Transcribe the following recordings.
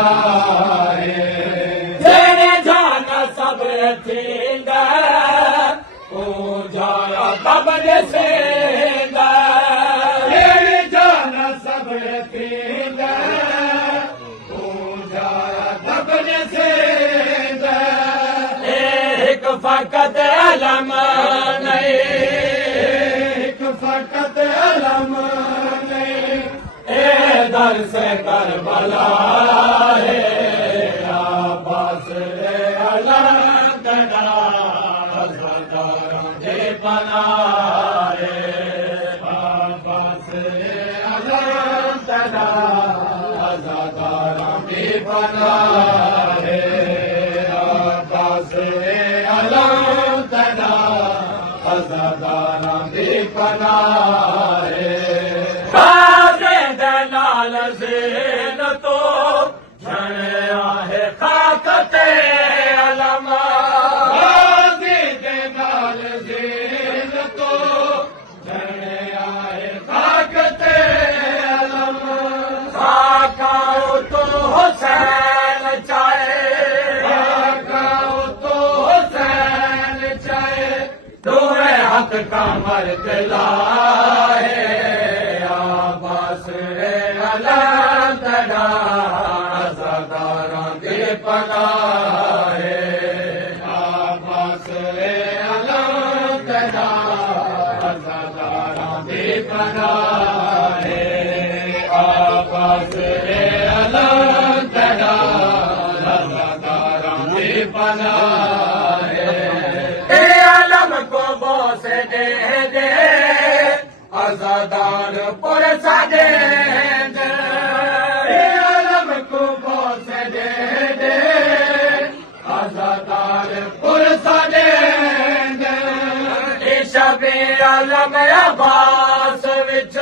बनाए तेरे जाना सब्र थींदा ओ जाया तब देसेंदा तेरे जाना सब्र थींदा ओ जाया तब देसेंदा एक फकत अलम नहीं एक फकत अलम दर से करबला है आबास अलम तड़ा हज़ारों दे बनाए आबास अलम तड़ा हज़ारों दे बनाए आबास अलम तड़ा हज़ारों दे बनाए ज़ेन तो झणिया है खाकते अलम दे नाल ज़ेन तो झणिया है खाकते अलम खाकाओ तो हुसैन चाहे खाकाओ तो हुसैन चाहे दोहे हक कमर दिलाए आबास अलम तड़ा हज़ारों दे बनाए आबास अलम तड़ा हज़ारों दे बनाए आबास अलम तड़ा हज़ारों दे बनाए अलम को बोस दे दे आज़ादार पर सादे अलम को बोस दे दे आज़ादार पर सादे शबे अलम अब्बास विच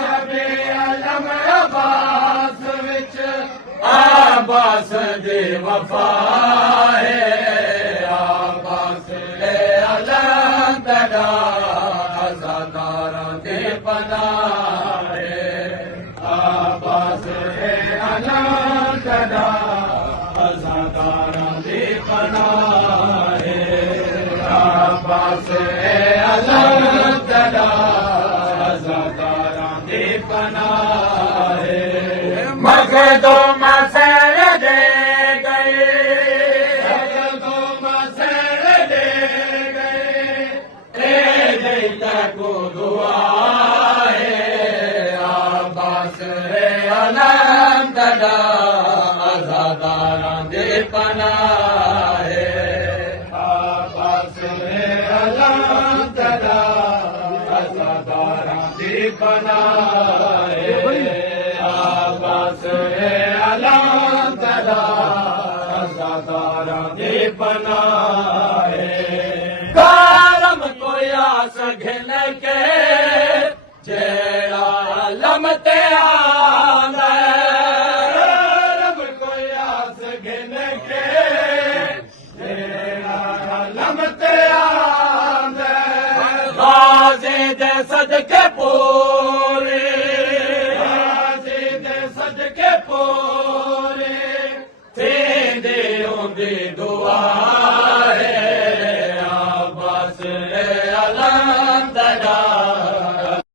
शबे अलम अब्बास विच आबास दे वफा है आबास अलम तड़ा हज़ारों दे बनाए आबास अलम तड़ा हज़ारों दे बनाए आबास अलम तड़ा हज़ारों दे बनाए मखदूम सैर दे गए मखदूम सैर दे गए को दुआ है आबास अलम तड़ा हज़ारों दे बनाए आबास अलम तड़ा हज़ारों दे बनाए आबास अलम तड़ा हज़ारों दे बनाए कारम को आस घिन के जेड़ा अलम ते आंदा कारम को आस घिन के जेड़ा अलम ते आंदा गाज़ी दे सदके पूरे गाज़ी दे सदके पूरे थींदी उंदी दुआ है आबास अलम तड़ा